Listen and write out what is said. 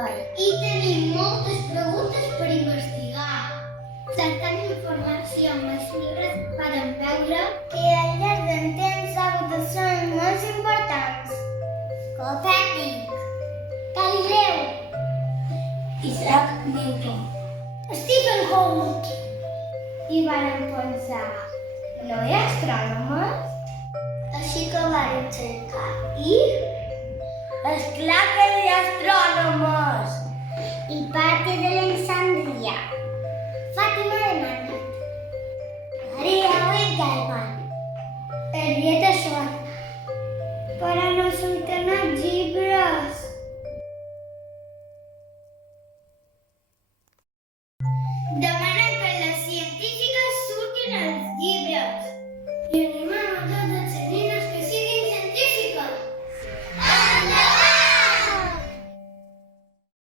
I tenim moltes preguntes per investigar. Cercant informació amb els llibres podem veure que al llarg del temps ha hagut persones molt importants. Copèrnic, Galileu, Isaac Newton, Stephen Hawking. I varen pensar, no hi ha astrònomes? Així que varen cercar. I? Esclar que hi ha astrònomes! I parte de la